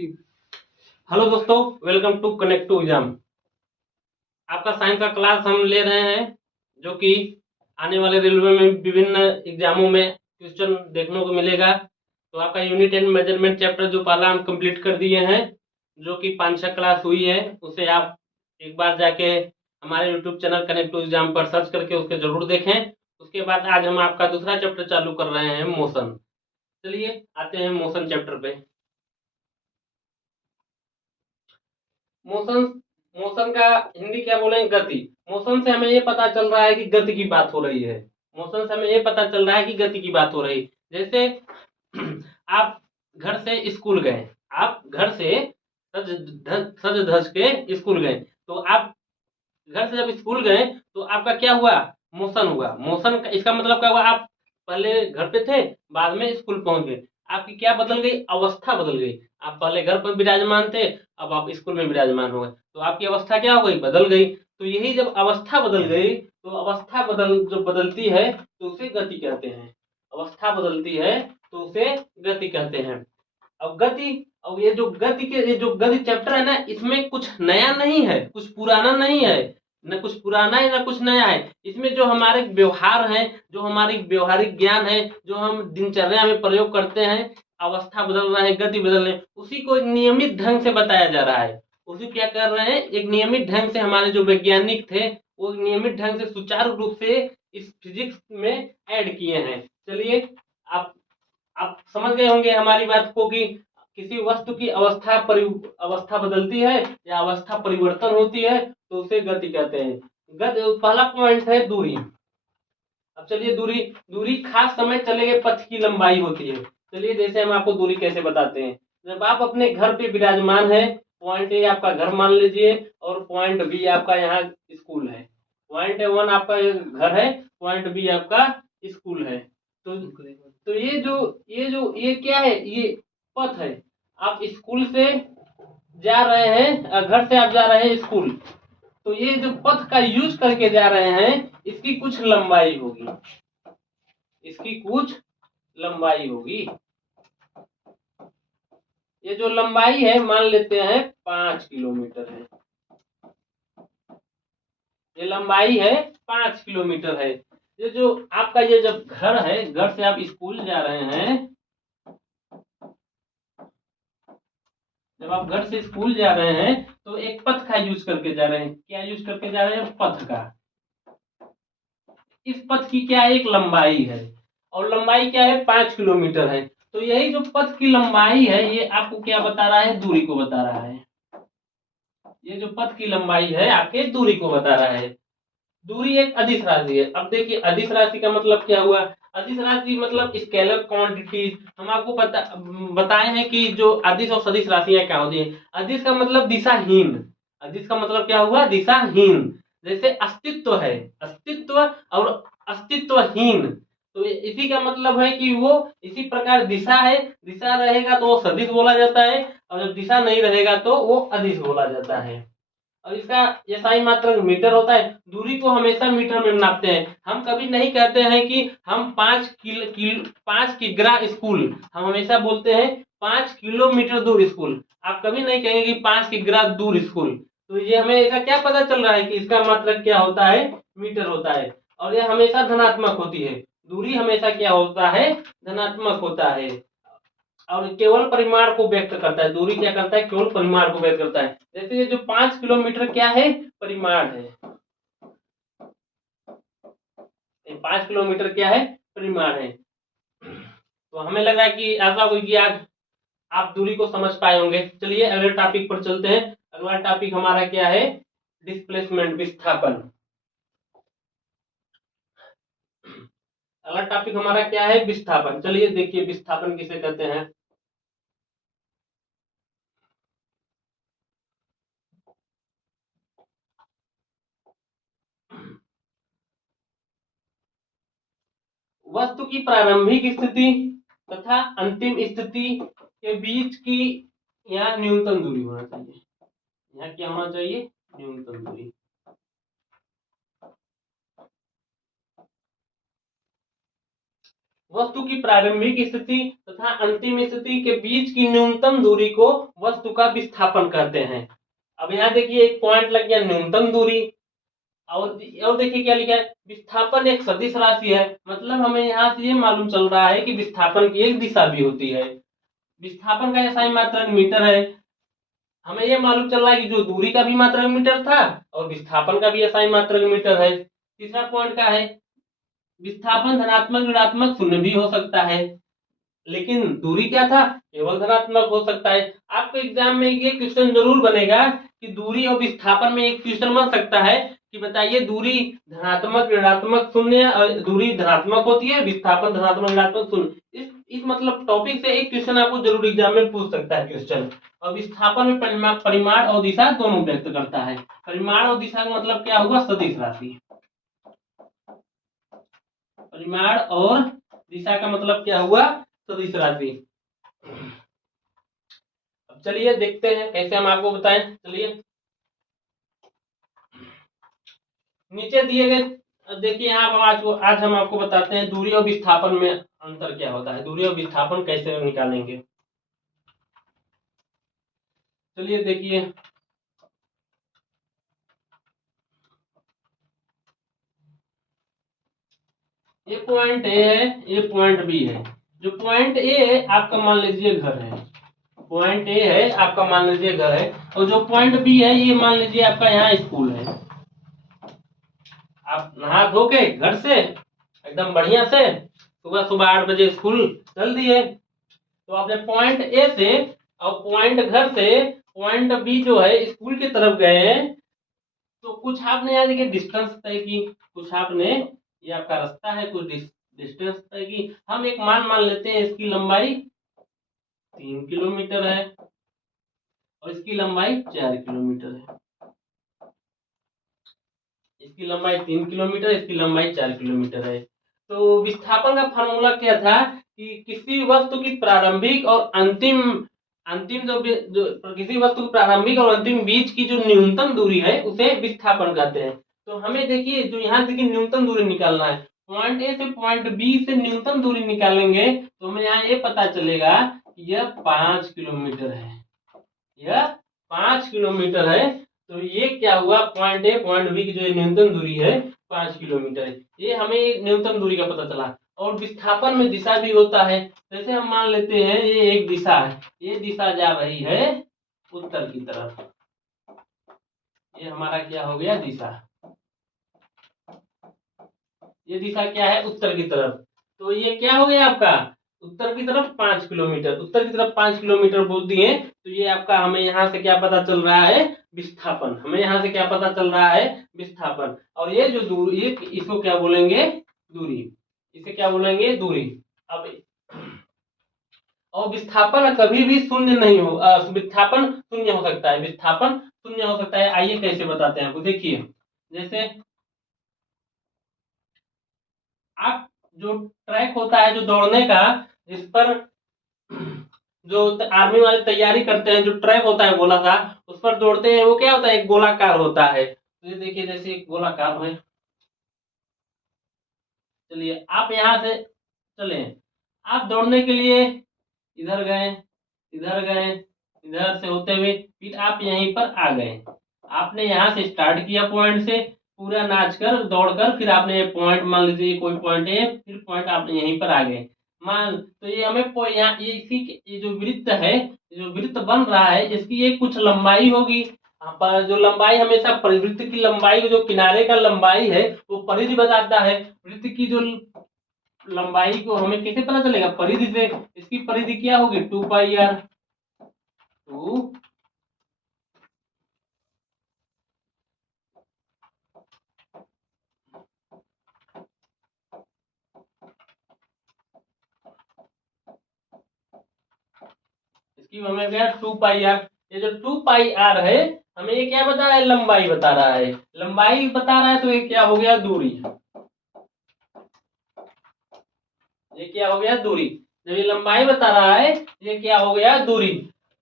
Hello दोस्तों, welcome to connect to exam. आपका science का क्लास हम ले रहे हैं, जो कि आने वाले रेलवे में विभिन्न एग्जामों में क्वेश्चन देखने को मिलेगा। तो आपका यूनिट एंड मेजरमेंट चैप्टर जो पहला हम कंप्लीट कर दिए हैं, जो कि 5-6 क्लास हुई है, उसे आप एक बार जाके हमारे YouTube channel connect to exam पर सर्च करके उसके जरूर देखें। उसके बाद आज हम आपका दूसरा चैप्टर चालू कर रहे हैं, मोशन। चलिए आते हैं मोशन चैप्टर पे। मोशन मोशन का हिंदी क्या बोलेंगे? गति। मोशन से हमें ये पता चल रहा है कि गति की बात हो रही है। मोशन से हमें ये पता चल रहा है कि गति की बात हो रही है। जैसे आप घर से स्कूल गए, आप घर से सज धज के स्कूल गए, तो आप घर से जब स्कूल गए तो आपका क्या हुआ? मोशन हुआ। मोशन का इसका मतलब क्या हुआ? आप पहले घर पे थे, बाद में स्कूल पहुंच गए। आपकी क्या बदल गई? अवस्था बदल गई। आप पहले घर पर विराजमान थे, अब आप स्कूल में विराजमान हो गए, तो आपकी अवस्था क्या हो गई? बदल गई। तो यही जब अवस्था बदल गई, तो अवस्था जो बदलती है तो उसे गति कहते हैं। अवस्था बदलती है तो उसे गति कहते हैं। अब गति, अब ये जो गति चैप्टर है ना, इसमें कुछ नया नहीं है, कुछ पुराना नहीं है। न कुछ पुराना है न कुछ नया है। इसमें जो हमारे व्यवहार है, जो हमारी व्यवहारिक ज्ञान है, जो हम दिनचर्या में प्रयोग करते हैं, अवस्था बदल रहा है, गति बदल रहे हैं, उसी को एक नियमित ढंग से बताया जा रहा है। उसी क्या कर रहे हैं? एक नियमित ढंग से हमारे जो वैज्ञानिक थे, वो नियमित ढंग से सुचारू रूप से इस फिजिक्स में ऐड किए हैं। चलिए, आप आप समझ गए होंगे हमारी बात को कि किसी वस्तु की अवस्था बदलती है या अवस्था परिवर्तन होती है तो उसे गति कहते हैं। गति पहला पॉइंट है दूरी। अब चलिए, दूरी दूरी खास समय चले गए पथ की लंबाई होती है। चलिए, जैसे हम आपको दूरी कैसे बताते हैं। जब आप अपने घर पे विराजमान है, पॉइंट ए आपका घर मान लीजिए, और पॉइंट बी आपका यहाँ स्कूल है। पॉइंट वन आपका घर है, पॉइंट बी आपका स्कूल है। तो ये क्या है? ये पथ है। आप स्कूल से जा रहे हैं, घर से आप जा रहे हैं स्कूल, तो ये जो पथ का यूज करके जा रहे हैं, इसकी कुछ लंबाई होगी, इसकी कुछ लंबाई होगी। ये जो लंबाई है, मान लेते हैं 5 किलोमीटर है। ये लंबाई है 5 किलोमीटर है। ये जो आपका ये जब घर है, घर से आप स्कूल जा रहे हैं, जब आप घर से स्कूल जा रहे हैं तो एक पथ का यूज करके जा रहे हैं। क्या यूज करके जा रहे हैं? पथ का। इस पथ की क्या एक लंबाई है, और लंबाई क्या है? 5 किलोमीटर है। तो यही जो पथ की लंबाई है, ये आपको क्या बता रहा है? दूरी को बता रहा है। ये जो पथ की लंबाई है आपके दूरी को बता रहा है। दूरी एक अदिश राशि है। अब देखिए, अदिश राशि का मतलब क्या हुआ? अदिश राशि मतलब स्केलर क्वांटिटी। हम आपको बताए हैं कि जो अदिश और सदिश राशियां क्या होती है। अदिश का मतलब दिशाहीन। अदिश का मतलब क्या हुआ? दिशाहीन। जैसे अस्तित्व है, अस्तित्व, और अस्तित्वहीन, तो इसी का मतलब है कि वो इसी प्रकार दिशा है। दिशा रहेगा तो वो सदिश बोला जाता है, और जब दिशा नहीं रहेगा तो वो अदिश बोला जाता है। और इसका एसआई मात्रक मीटर होता है। दूरी को हमेशा मीटर में नापते हैं। हम कभी नहीं कहते हैं कि हम 5 किग्रा स्कूल, हम हमेशा बोलते हैं 5 किलोमीटर दूर स्कूल। आप कभी नहीं कहेंगे कि 5 किग्रा दूर स्कूल। तो ये हमें ऐसा क्या पता चल रहा है कि इसका मात्रक क्या होता है? मीटर होता है। और ये हमेशा धनात्मक होती है। दूरी हमेशा क्या होता है? धनात्मक होता है। और केवल परिमाण को व्यक्त करता है। दूरी क्या करता है? केवल परिमाण को व्यक्त करता है। जैसे ये जो 5 किलोमीटर क्या है? परिमाण है। 5 किलोमीटर क्या है? परिमाण है। तो हमें लग रहा है कि ऐसा कोई कि आज आप दूरी को समझ पाए होंगे। चलिए अगले टॉपिक पर चलते हैं। अगला टॉपिक हमारा क्या है? डिस्प्लेसमेंट, विस्थापन। अगला टॉपिक हमारा क्या है? विस्थापन। चलिए देखिए, विस्थापन किसे कहते हैं। वस्तु की प्रारंभिक स्थिति तथा अंतिम स्थिति के बीच की यहाँ न्यूनतम दूरी होना चाहिए। यहाँ क्या होना चाहिए? न्यूनतम दूरी। वस्तु की प्रारंभिक स्थिति तथा अंतिम स्थिति के बीच की न्यूनतम दूरी को वस्तु का विस्थापन कहते हैं। अब यहाँ देखिए एक पॉइंट लग गया न्यूनतम दूरी, और देखिए क्या लिखा है, विस्थापन एक सदिश राशि है। मतलब हमें यहाँ से ये मालूम चल रहा है कि विस्थापन की एक दिशा भी होती है। विस्थापन का SI मात्रक मीटर है। हमें ये मालूम चल रहा है कि जो दूरी का भी मात्रक मीटर था और विस्थापन का भी SI मात्रक मीटर है। तीसरा पॉइंट का है विस्थापन धनात्मक ऋणात्मक शून्य भी हो सकता है, लेकिन दूरी क्या था, केवल धनात्मक हो सकता है। आपको एग्जाम में ये क्वेश्चन जरूर बनेगा कि दूरी और विस्थापन में एक क्वेश्चन बन सकता है कि बताइए दूरी धनात्मक ऋणात्मक शून्य, दूरी धनात्मक होती है, विस्थापन धनात्मक ऋणात्मक शून्य। इस मतलब टॉपिक से एक क्वेश्चन आपको जरूर एग्जाम में पूछ सकता है क्वेश्चन। और विस्थापन में परिमाण और दिशा दोनों व्यक्त करता है। परिमाण और दिशा का मतलब क्या हुआ, सदिश राशि। परिमाण और दिशा का मतलब क्या हुआ, सदिश राशि। अब चलिए देखते हैं कैसे हम आपको बताएं। चलिए नीचे दिए गए देखिए यहाँ आज हम आपको बताते हैं दूरी और विस्थापन में अंतर क्या होता है, दूरी और विस्थापन कैसे निकालेंगे। चलिए देखिए ये पॉइंट ए है, ये पॉइंट बी है। जो पॉइंट ए है आपका मान लीजिए घर है, पॉइंट ए है आपका मान लीजिए घर है, और जो पॉइंट बी है ये मान लीजिए आपका यहाँ स्कूल है। आप नहा धो के घर से एकदम बढ़िया से सुबह सुबह 8 बजे स्कूल चल दिए, तो आपने पॉइंट ए से और पॉइंट घर से पॉइंट बी जो है स्कूल की तरफ गए, तो कुछ आपने यहाँ देखिए डिस्टेंस तय की, कुछ आपने ये आपका रास्ता है, कुछ डिस्टेंस तय की। हम एक मान लेते हैं इसकी लंबाई 3 किलोमीटर है और इसकी लंबाई 4 किलोमीटर है। इसकी लंबाई 3 किलोमीटर, इसकी लंबाई 4 किलोमीटर है। तो विस्थापन का फार्मूला क्या था कि किसी वस्तु की प्रारंभिक और अंतिम अंतिम जो किसी वस्तु की प्रारंभिक और अंतिम बीच की जो न्यूनतम दूरी है उसे विस्थापन कहते हैं। तो हमें देखिए जो यहाँ देखिए न्यूनतम दूरी निकालना है, पॉइंट ए से पॉइंट बी से न्यूनतम दूरी निकालेंगे तो हमें यहाँ ये पता चलेगा कि यह 5 किलोमीटर है, यह 5 किलोमीटर है। तो ये क्या हुआ, पॉइंट ए पॉइंट बी की जो न्यूनतम दूरी है 5 किलोमीटर है, ये हमें न्यूनतम दूरी का पता चला। और विस्थापन में दिशा भी होता है, जैसे हम मान लेते हैं ये एक दिशा है, ये दिशा जा रही है उत्तर की तरफ, ये हमारा क्या हो गया दिशा, ये दिशा क्या है उत्तर की तरफ। तो ये क्या हो गया आपका उत्तर की तरफ 5 किलोमीटर, उत्तर की तरफ 5 किलोमीटर बोल दिए। तो ये आपका हमें यहाँ से क्या पता चल रहा है, विस्थापन। हमें यहाँ से क्या पता चल रहा है, विस्थापन। और ये जो दूरी इसको क्या बोलेंगे, दूरी, इसे क्या बोलेंगे, दूरी। अब और विस्थापन कभी भी शून्य नहीं हो, विस्थापन शून्य हो सकता है, विस्थापन शून्य हो सकता है। आइए कैसे बताते हैं आपको, देखिए जैसे आप जो ट्रैक होता है जो दौड़ने का, जिस पर जो आर्मी वाले तैयारी करते हैं, जो ट्रैक होता है गोला सा, उस पर दौड़ते हैं, वो क्या होता है, एक गोलाकार होता है। तो ये देखिए जैसे एक गोलाकार है। चलिए आप यहाँ से चले, आप दौड़ने के लिए इधर गए, इधर गए, इधर से होते हुए फिर आप यहीं पर आ गए। आपने यहाँ से स्टार्ट किया पॉइंट से, पूरा नाच कर दौड़ कर, फिर आपने पॉइंट मान लीजिए कोई पॉइंट है, फिर पॉइंट आप यहीं पर आ गए। मान तो ये हमें यहाँ ये ये जो वृत्त है, जो वृत्त बन रहा है, इसकी ये कुछ लंबाई होगी। पर जो लंबाई हमेशा परिवृत्त की लंबाई, जो किनारे का लंबाई है वो परिधि बताता है। वृत्त की जो लंबाई को हमें कैसे पता चलेगा, परिधि से। इसकी परिधि क्या होगी, 2πr, 2 इसकी हमें क्या 2πr। ये जो 2πr है हमें ये क्या बता रहा है, लंबाई बता रहा है, लंबाई बता रहा है। तो ये क्या हो गया, दूरी। ये क्या हो गया, दूरी। जब ये लंबाई बता रहा है ये क्या हो गया, दूरी।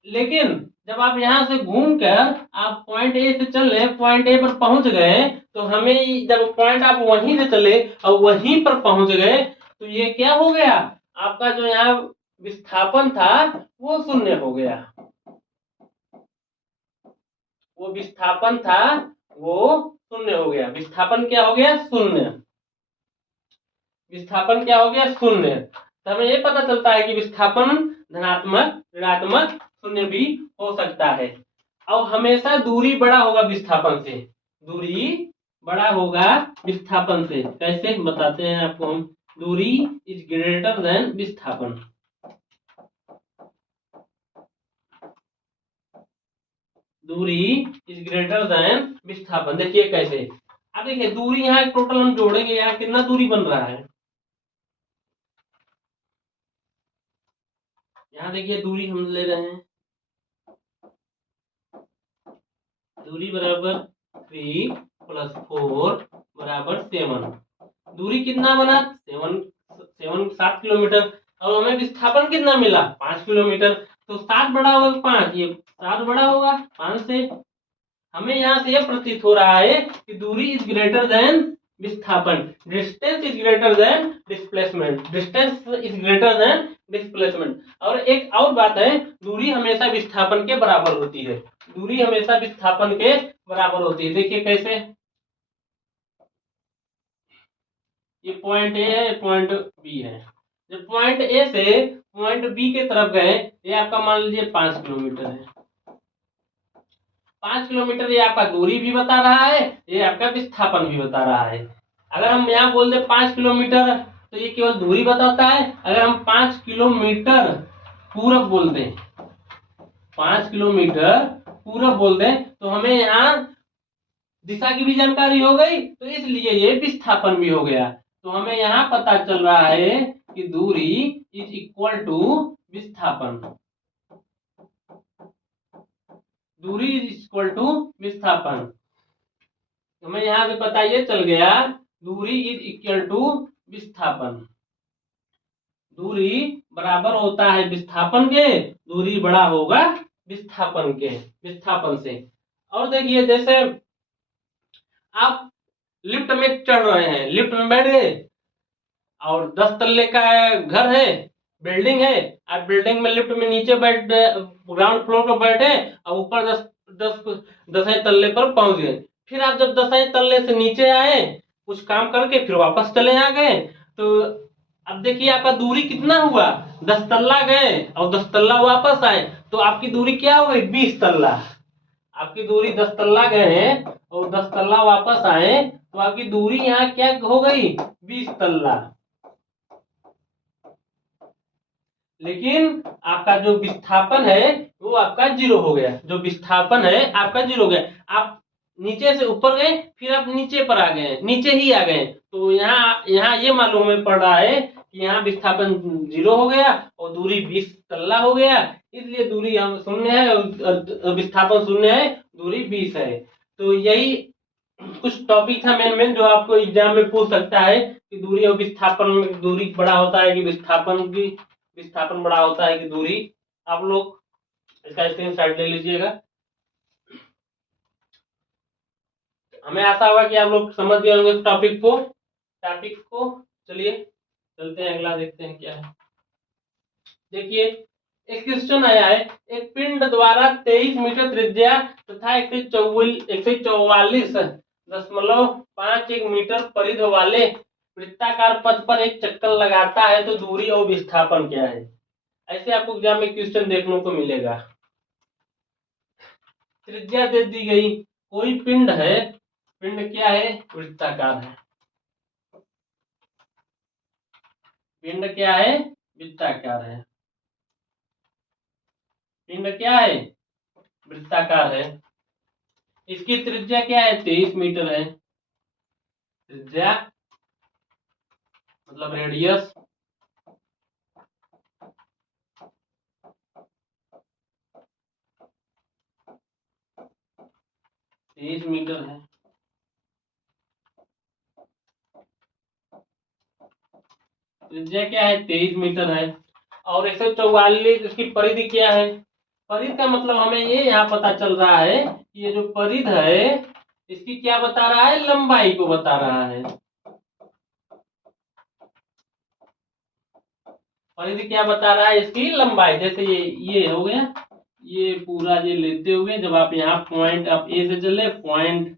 लेकिन जब आप यहाँ से घूम कर आप पॉइंट ए से चले, पॉइंट ए पर पहुंच गए, तो हमें जब पॉइंट आप वहीं से चले और वहीं पर पहुंच गए, तो ये क्या हो गया, आपका जो यहाँ विस्थापन था वो शून्य हो गया, वो विस्थापन था वो शून्य हो गया। विस्थापन क्या हो गया, शून्य। विस्थापन क्या हो गया, शून्य। तो हमें ये पता चलता है कि विस्थापन धनात्मक, ऋणात्मक, शून्य भी हो सकता है। और हमेशा दूरी बड़ा होगा विस्थापन से, दूरी बड़ा होगा विस्थापन से। कैसे बताते हैं आपको हम, दूरी इज ग्रेटर देन विस्थापन। दूरी इज ग्रेटर देन विस्थापन। देखिए कैसे, अब देखिए दूरी यहाँ टोटल हम जोड़ेंगे, यहाँ कितना दूरी बन रहा है, यहाँ देखिए दूरी हम ले रहे हैं, दूरी बराबर 3 + 4 बराबर 7। दूरी कितना बना, 7 किलोमीटर। और हमें विस्थापन कितना मिला, 5 किलोमीटर। तो 7 बड़ा होगा 5, ये 7 बड़ा होगा 5 से। हमें यहाँ से यह प्रतीत हो रहा है कि दूरी इज ग्रेटर देन विस्थापन। Distance is greater than displacement, distance is greater than displacement. और एक और बात है, दूरी हमेशा विस्थापन के बराबर होती है, दूरी हमेशा विस्थापन के बराबर होती है। देखिए कैसे, ये पॉइंट ए है, पॉइंट बी है। जब पॉइंट ए से पॉइंट बी के तरफ गए, ये आपका मान लीजिए 5 किलोमीटर है। 5 किलोमीटर ये आपका दूरी भी बता रहा है, ये आपका विस्थापन भी बता रहा है। अगर हम यहाँ बोल दे 5 किलोमीटर तो ये केवल दूरी बताता है। अगर हम 5 किलोमीटर पूरब बोल दें, 5 किलोमीटर पूरब बोल दें, तो हमें यहाँ दिशा की भी जानकारी हो गई, तो इसलिए ये विस्थापन भी हो गया। तो हमें यहाँ पता चल रहा है कि दूरी इज इक्वल टू विस्थापन, दूरी इज इक्वल टू विस्थापन। हमें यहाँ से पता ये चल गया, दूरी इज इक्वल टू विस्थापन। दूरी बराबर होता है विस्थापन के, दूरी बड़ा होगा विस्थापन के, विस्थापन से। और देखिए जैसे आप लिफ्ट में चढ़ रहे हैं, लिफ्ट में बैठ गए और 10 तल्ले का घर है, बिल्डिंग है। आप बिल्डिंग में लिफ्ट में नीचे बैठ, ग्राउंड फ्लोर पर बैठे और ऊपर 10 तल्ले पर पहुंच गए। फिर आप जब 10 तल्ले से नीचे आए, कुछ काम करके फिर वापस चले आ गए, तो अब देखिए आपका दूरी कितना हुआ, 10 तल्ला गए और 10 तल्ला वापस आए, तो आपकी दूरी क्या हो गई, 20 तल्ला। आपकी दूरी 10 तल्ला गए हैं और 10 तल्ला वापस आए, तो आपकी दूरी यहाँ क्या हो गई, 20 तल्ला। लेकिन आपका जो विस्थापन है वो आपका 0 हो गया, जो विस्थापन है आपका 0 हो गया। आप नीचे से ऊपर गए, फिर आप नीचे पर आ गए, नीचे ही आ गए, तो यहाँ यहाँ ये मालूम हमें पड़ रहा है कि यहाँ विस्थापन 0 हो गया और दूरी 20 तल्ला हो गया, इसलिए दूरी हम शून्य है और विस्थापन शून्य है, दूरी 20 है। तो यही कुछ टॉपिक था मेन मेन जो आपको एग्जाम में पूछ सकता है कि दूरी और विस्थापन में दूरी बड़ा होता है कि विस्थापन की, विस्थापन बड़ा होता है कि दूरी। आप लोग इसका स्क्रीनशॉट ले लीजिएगा। हमें आशा होगा कि आप लोग समझ गए होंगे टॉपिक को। चलिए चलते हैं, अगला देखते हैं क्या है। देखिए एक क्वेश्चन आया है, एक पिंड द्वारा 23 मीटर त्रिज्या तथा 144.51 मीटर परिध वाले वृत्ताकार पथ पर एक चक्कर लगाता है तो दूरी और विस्थापन क्या है। ऐसे आपको एग्जाम में क्वेश्चन देखने को मिलेगा। त्रिज्या दे दी गई, कोई पिंड है, पिंड क्या है, वृत्ताकार है, पिंड क्या है, वृत्ताकार है, पिंड क्या है, वृत्ताकार है। इसकी त्रिज्या क्या है, 23 मीटर है, त्रिज्या मतलब रेडियस, 23 मीटर है। त्रिज्या क्या है, 23 मीटर है। और 144 इसकी परिधि क्या है, परिधि का मतलब हमें ये यहाँ पता चल रहा है कि ये जो परिधि है इसकी क्या बता रहा है, लंबाई को बता रहा है। परिधि क्या बता रहा है, इसकी लंबाई। जैसे ये हो गया, ये पूरा ये लेते हुए जब आप यहाँ पॉइंट, आप ए से चले पॉइंट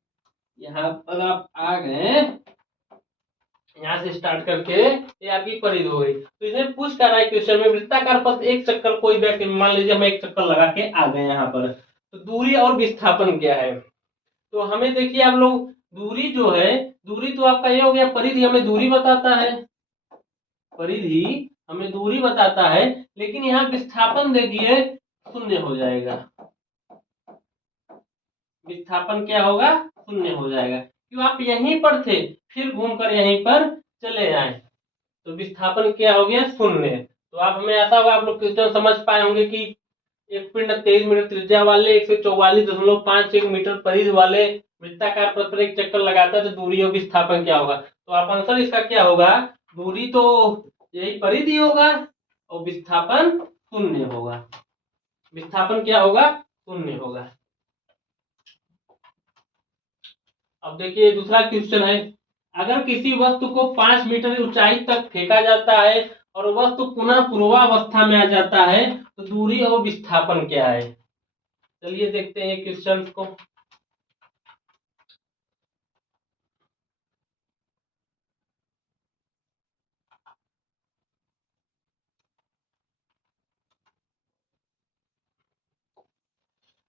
यहाँ पर आप आ गए, यहाँ से स्टार्ट करके ये आपकी परिधि हो गई। तो इसमें पूछ कर रहा है क्वेश्चन में, वृत्ताकार पथ एक चक्कर कोई व्यक्ति, मान लीजिए हम एक चक्कर लगा के आ गए यहाँ पर, तो दूरी और विस्थापन क्या है। तो हमें देखिए आप लोग, दूरी जो है, दूरी तो आपका ये हो गया, परिधि हमें दूरी बताता है, परिधि हमें दूरी बताता है, लेकिन यहाँ विस्थापन देखिए शून्य हो जाएगा। विस्थापन क्या होगा, शून्य हो जाएगा, क्यों, आप यहीं पर थे फिर घूमकर यहीं पर चले आए, तो विस्थापन क्या हो गया, शून्य। तो आप, हमें ऐसा होगा, आप लोग क्वेश्चन समझ पाए होंगे कि एक पिंड 23 मीटर त्रिज्या वाले 144.51 मीटर परिधि वाले वृत्ताकार पथ पर एक चक्कर लगाता है, तो दूरी और विस्थापन क्या होगा। तो आप आंसर इसका क्या होगा, दूरी तो यही परिधि होगा और विस्थापन शून्य होगा। विस्थापन क्या होगा, शून्य होगा। अब देखिए दूसरा क्वेश्चन है, अगर किसी वस्तु को 5 मीटर ऊंचाई तक फेंका जाता है और वस्तु पुनः पूर्वावस्था में आ जाता है, तो दूरी और विस्थापन क्या है। चलिए देखते हैं क्वेश्चन को।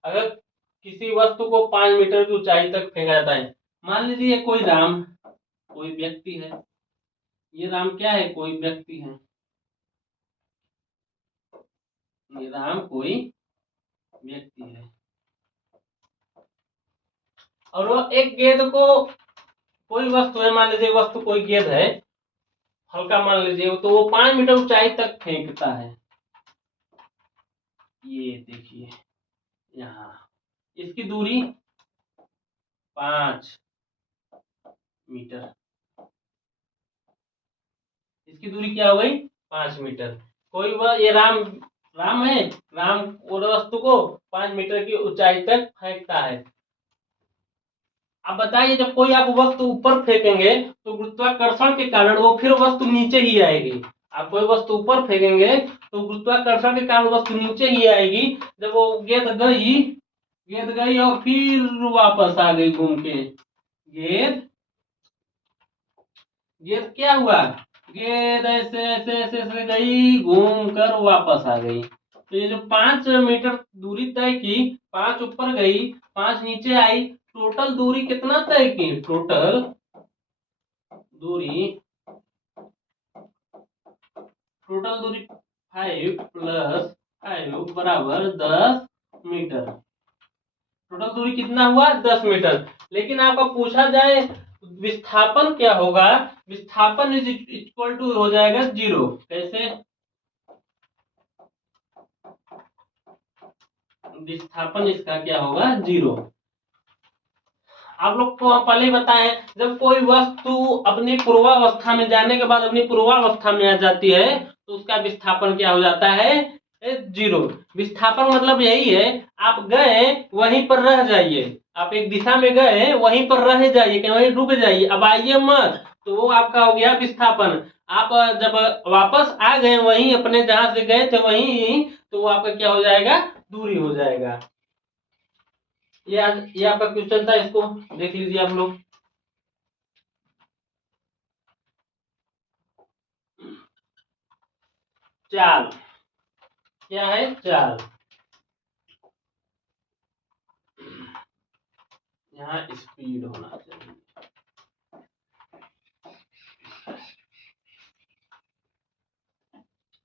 अगर किसी वस्तु को 5 मीटर की ऊंचाई तक फेंका जाता है, मान लीजिए कोई राम, कोई व्यक्ति है, ये राम क्या है, कोई व्यक्ति है, ये राम कोई व्यक्ति है, और वो एक गेंद को, कोई वस्तु है, मान लीजिए वस्तु कोई गेंद है, हल्का मान लीजिए, तो वो 5 मीटर ऊंचाई तक फेंकता है। ये देखिए यहाँ इसकी दूरी 5 मीटर, इसकी दूरी क्या हो गई, 5 मीटर। कोई वह, ये राम, राम है, राम और वस्तु को 5 मीटर की ऊंचाई तक फेंकता है। अब बताइए, जब कोई आप वस्तु ऊपर फेंकेंगे तो गुरुत्वाकर्षण के कारण वो फिर वस्तु नीचे ही आएगी। आप कोई वस्तु ऊपर फेंकेंगे तो गुरुत्वाकर्षण के कारण वस्तु नीचे ही आएगी। जब वो गेंद गई, गेंद गई और फिर वापस आ गई घूम के, गेंद, गेंद क्या हुआ, गेंद ऐसे ऐसे ऐसे ऐसे गई, घूम कर वापस आ गई। तो ये जो 5 मीटर दूरी तय की, 5 ऊपर गई, 5 नीचे आई, टोटल दूरी कितना तय की, टोटल दूरी, टोटल दूरी 5 + 5 बराबर 10 मीटर। टोटल दूरी कितना हुआ, 10 मीटर। लेकिन आपका पूछा जाए विस्थापन क्या होगा, विस्थापन इज इक्वल टू हो जाएगा 0। कैसे, विस्थापन इसका क्या होगा, 0। आप लोग को हम पहले ही बताए, जब कोई वस्तु अपनी पूर्वावस्था में जाने के बाद अपनी पूर्वावस्था में आ जाती है, तो उसका विस्थापन क्या हो जाता है, 0। विस्थापन मतलब यही है, आप गए वहीं पर रह जाइए, आप एक दिशा में गए वहीं पर रह जाइए, कहीं वहीं रुक जाइए, अब आइए मत, तो वो आपका हो गया विस्थापन। आप जब वापस आ गए वहीं अपने जहां से गए थे वहीं, तो वो आपका क्या हो जाएगा, दूरी हो जाएगा। ये आपका क्वेश्चन था, इसको देख लीजिए आप लोग। चाल क्या है, चाल, यहाँ स्पीड होना चाहिए।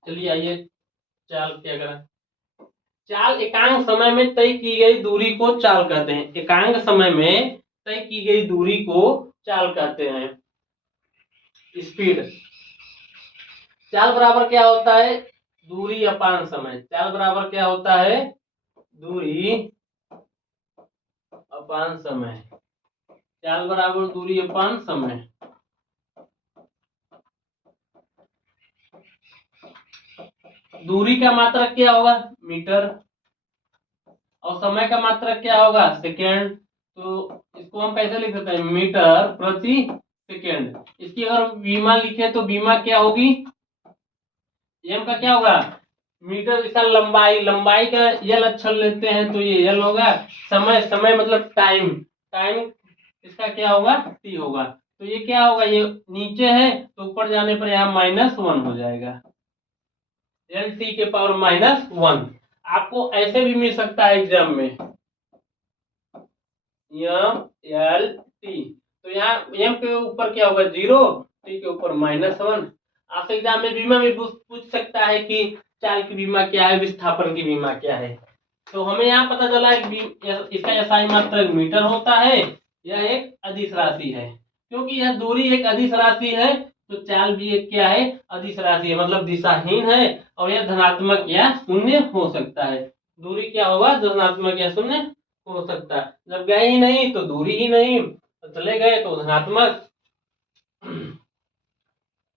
चलिए आइए, चाल क्या करें, चाल एकांक समय में तय की गई दूरी को चाल कहते हैं। एकांक समय में तय की गई दूरी को चाल कहते हैं। स्पीड, चाल बराबर क्या होता है, दूरी अपान समय। चाल बराबर क्या होता है, दूरी अपान समय। चाल बराबर दूरी अपान समय। दूरी का मात्रक क्या होगा, मीटर, और समय का मात्रक क्या होगा, सेकेंड। तो इसको हम कैसे लिख सकते हैं, मीटर प्रति सेकेंड। इसकी अगर बीमा लिखे तो बीमा क्या होगी, एम का क्या होगा, मीटर इसका लंबाई, लंबाई का यल अक्षर लेते हैं तो ये यल होगा। समय, समय मतलब टाइम, टाइम इसका क्या होगा, टी होगा। तो ये क्या होगा, ये नीचे है तो ऊपर जाने पर यहाँ -1 हो जाएगा, एल टी के पावर -1। आपको ऐसे भी मिल सकता है एग्जाम में, एम एल टी, तो यहाँ एम के ऊपर क्या होगा 0, टी के ऊपर -1। आपसे एग्जाम में बीमा भी पूछ सकता है कि चाल की बीमा क्या है, विस्थापन की बीमा क्या है। तो हमें यहाँ पता चला है कि इसका एसआई मात्रक मीटर होता है, यह एक अदिश राशि है। क्योंकि यह दूरी एक अदिश राशि है तो चाल भी एक क्या है, अदिश राशि है, मतलब दिशाहीन है, और यह धनात्मक या शून्य हो सकता है। दूरी क्या होगा, धनात्मक या शून्य हो सकता है। जब गए ही नहीं तो दूरी ही नहीं, तो चले गए तो धनात्मक।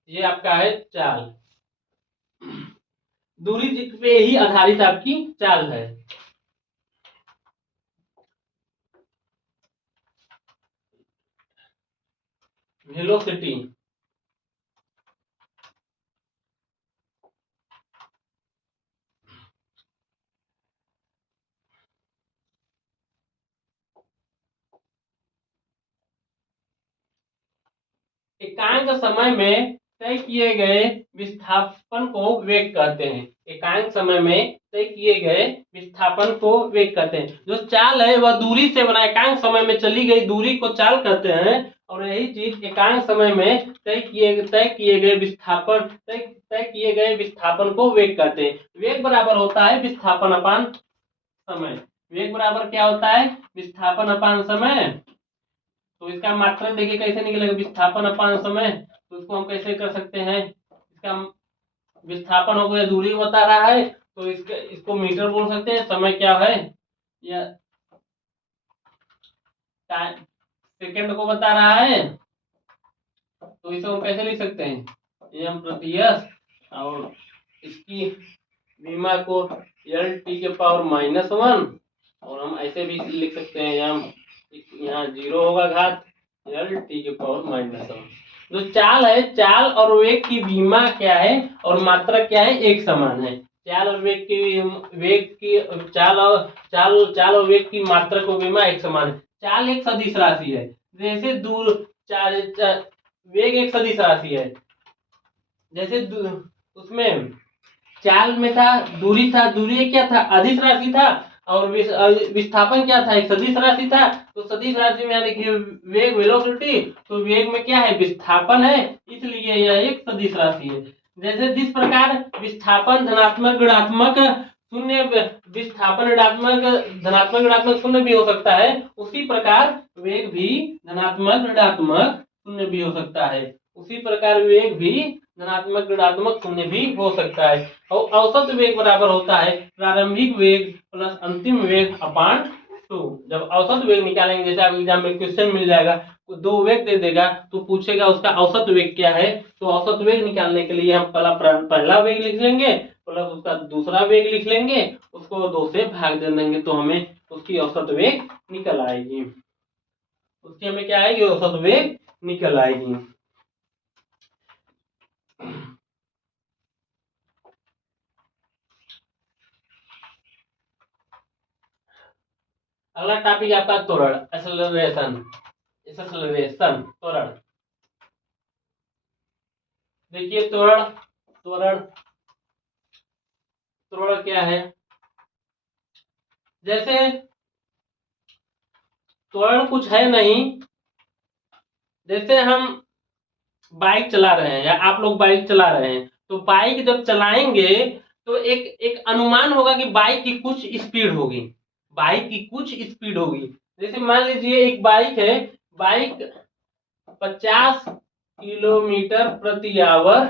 ये आपका है चाल, दूरी पे ही आधारित आपकी चाल है। वेलोसिटी, एकांक समय में तय किए गए विस्थापन को वेग कहते हैं। एकांक समय में तय किए गए विस्थापन को वेग कहते हैं। जो चाल है वह दूरी से बना, एकांक समय में चली गई दूरी को चाल कहते हैं, और यही चीज एकांक समय में तय किए गए विस्थापन, तय किए गए विस्थापन को वेग कहते हैं। वेग बराबर होता है विस्थापन अपान समय। वेग बराबर क्या होता है, विस्थापन अपान समय। तो इसका मात्रक देखिए कैसे निकलेगा, विस्थापन अपान समय। तो उसको हम कैसे कर सकते हैं, इसका विस्थापन हो गया, दूरी बता रहा है तो इसको मीटर बोल सकते हैं, समय क्या है, या टाइम सेकंड को बता रहा है। तो इसे हम कैसे लिख सकते हैं, एम प्रति एस, और इसकी बीमा को एल टी के पावर -1, और हम ऐसे भी लिख सकते हैं, यहाँ 0 होगा घात एल टी के पावर -1। जो चाल है, चाल और वेग की बीमा क्या है और मात्रा क्या है, एक समान है। चाल और वेग की चाल और वेग की मात्रा को बीमा एक समान है। चाल एक सदिश राशि है, जैसे दूर वेग एक सदिश राशि है। जैसे उसमें चाल में था, दूरी था, दूरी एक क्या था, अदिश राशि था, और विस्थापन क्या था, एक सदिश राशि था। तो सदिश राशि में देखिए वेग, वेलोसिटी, तो वेग में क्या है, विस्थापन है, इसलिए यह एक सदिश राशि है। जैसे जिस प्रकार विस्थापन धनात्मक ऋणात्मक शून्य, विस्थापन ऋणात्मक धनात्मक ऋणात्मक शून्य भी हो सकता है, उसी प्रकार वेग भी धनात्मक ऋणात्मक शून्य भी हो सकता है। उसी प्रकार वेग भी धनात्मक ऋणात्मक शून्य भी हो सकता है। और औसत वेग बराबर होता है प्रारंभिक वेग प्लस अंतिम वेग अपान 2। जब औसत वेग निकालेंगे, जैसे आप एग्जाम में क्वेश्चन मिल जाएगा, दो वेग दे देगा तो पूछेगा उसका औसत वेग क्या है, तो औसत वेग निकालने के लिए हम पहला वेग लिख लेंगे प्लस उसका दूसरा वेग लिख लेंगे, उसको 2 से भाग दे देंगे, तो हमें उसकी औसत वेग निकल आएगी। उसकी हमें क्या आएगी, औसत वेग निकल आएगी। अगला टॉपिक आपका त्वरण, एक्सेलरेशन, एक्सेलरेशन त्वरण। देखिए त्वरण, त्वरण, त्वरण क्या है, जैसे त्वरण कुछ है नहीं, जैसे हम बाइक चला रहे हैं या आप लोग बाइक चला रहे हैं, तो बाइक जब चलाएंगे तो एक एक अनुमान होगा कि बाइक की कुछ स्पीड होगी, बाइक की कुछ स्पीड होगी। जैसे मान लीजिए एक बाइक है, बाइक 50 किलोमीटर प्रति आवर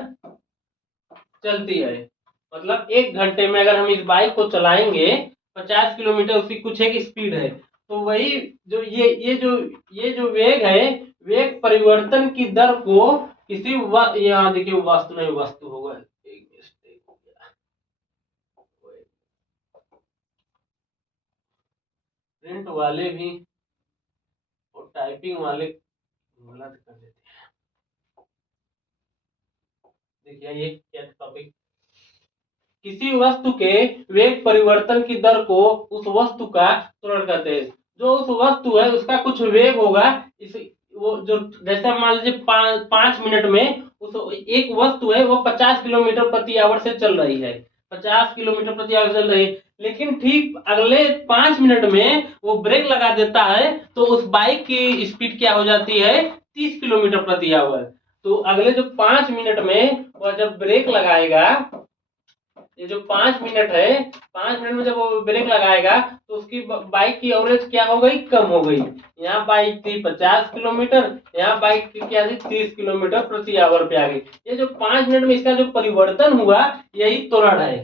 चलती है, मतलब 1 घंटे में अगर हम इस बाइक को चलाएंगे 50 किलोमीटर, उसकी कुछ एक स्पीड है। तो वही जो ये जो वेग है, वेग परिवर्तन की दर को किसी यहाँ देखिए वस्तु नहीं, वस्तु होगा, एक मिस्टेक हो गया, प्रिंट वाले भी और टाइपिंग वाले गलत कर देते हैं। देखिए ये क्या टॉपिक, किसी वस्तु के वेग परिवर्तन की दर को उस वस्तु का त्वरण कहते हैं। जो उस वस्तु है उसका कुछ वेग होगा, इस वो जो जैसे मान लीजिए 5 मिनट में उस एक वस्तु है वो 50 किलोमीटर प्रति आवर से चल रही है, 50 किलोमीटर प्रति आवर चल रही है, लेकिन ठीक अगले 5 मिनट में वो ब्रेक लगा देता है तो उस बाइक की स्पीड क्या हो जाती है, 30 किलोमीटर प्रति आवर। तो अगले जो 5 मिनट में वह जब ब्रेक लगाएगा, ये जो 5 मिनट है, 5 मिनट में जब वो ब्रेक लगाएगा तो उसकी बाइक की एवरेज क्या हो गई, कम हो गई। यहाँ बाइक थी 50 किलोमीटर, यहाँ बाइक की क्या थी, 30 किलोमीटर प्रति आवर पे आ गई। ये जो 5 मिनट में इसका जो परिवर्तन हुआ यही त्वरण है।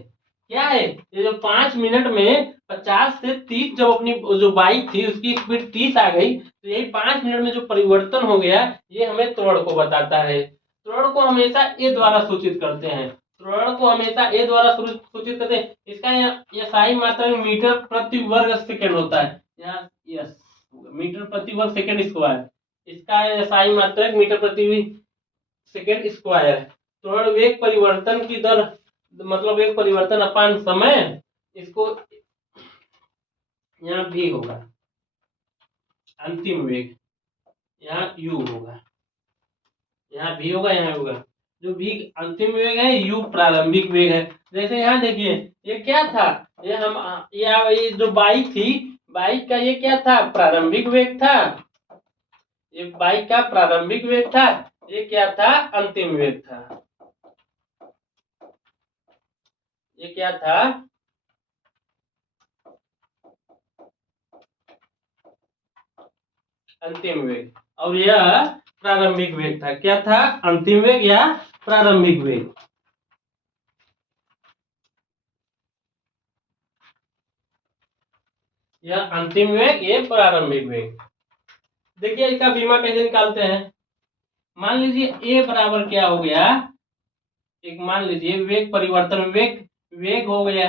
क्या है, ये जो 5 मिनट में 50 से 30 जब अपनी जो बाइक थी उसकी स्पीड 30 आ गई, तो यही 5 मिनट में जो परिवर्तन हो गया ये हमें त्वरण को बताता है। त्वरण को हमेशा ए द्वारा सूचित करते हैं, त्वरण को हमेशा ए द्वारा सूचित करते हैं। इसका SI मात्रा मीटर प्रति वर्ग सेकंड होता है, यहाँ यस मीटर प्रति वर्ग सेकंड स्क्वायर, इसका SI मात्रक मीटर प्रति सेकंड स्क्वायर। त्वरण वेग परिवर्तन की दर मतलब वेग परिवर्तन अपान समय, इसको यहाँ भी होगा अंतिम वेग, यहाँ u होगा, यहाँ भी होगा, यहाँ होगा। जो भी अंतिम वेग है u प्रारंभिक वेग है। जैसे यहाँ देखिए ये क्या था, ये जो बाइक थी, बाइक का ये क्या था, प्रारंभिक वेग था, ये बाइक का प्रारंभिक वेग था, ये क्या था, अंतिम वेग था। ये क्या था, अंतिम वेग, और यह प्रारंभिक वेग था। क्या था, अंतिम वेग या प्रारंभिक वेग। यह अंतिम वेग, ये प्रारंभिक वेग। देखिए इसका बीमा कैसे निकालते हैं। मान लीजिए ए बराबर क्या हो गया, एक मान लीजिए वेग परिवर्तन, वेग हो गया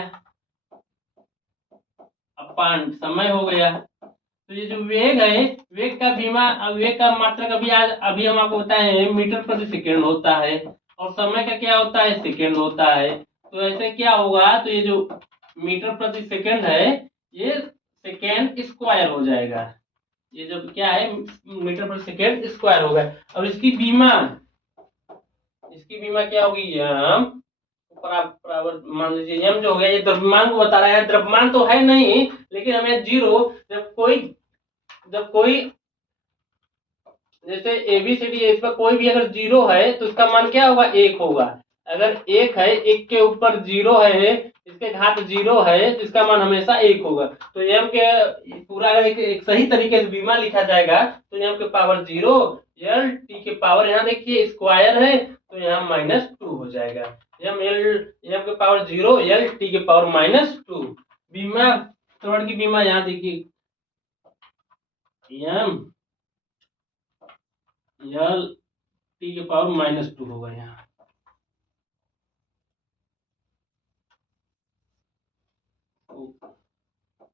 अपान समय हो गया। तो ये जो वेग है, वेग का बीमा, वेग का मात्रक अभी हम आपको बताए मीटर प्रति सेकंड होता है, और समय का क्या होता है, सेकंड होता है। तो ऐसे क्या होगा, तो ये जो मीटर प्रति सेकंड है ये सेकंड स्क्वायर हो जाएगा। ये जब क्या है, मीटर प्रति सेकंड स्क्वायर होगा। और इसकी बीमा क्या होगी, यम बराबर मान लीजिए यम जो हो गया, ये द्रव्यमान को बता रहा है, द्रव्यमान तो है नहीं, लेकिन हमें जीरो, जब कोई जैसे ABCD है, इसमें कोई भी अगर जीरो है तो इसका मान क्या होगा, 1 होगा। अगर 1 है, 1 के ऊपर जीरो है, इसके घात जीरो है, तो इसका मान हमेशा 1 होगा। तो एम के पूरा अगर एक सही तरीके से बीमा लिखा जाएगा तो एम के पावर 0 एल टी के पावर, यहाँ देखिए स्क्वायर है तो यहाँ -2 हो जाएगा। एम के पावर 0 एल टी के पावर -2। बीमा त्वरण की बीमा यहाँ देखिए एम एल टी के पावर -2 होगा यहाँ।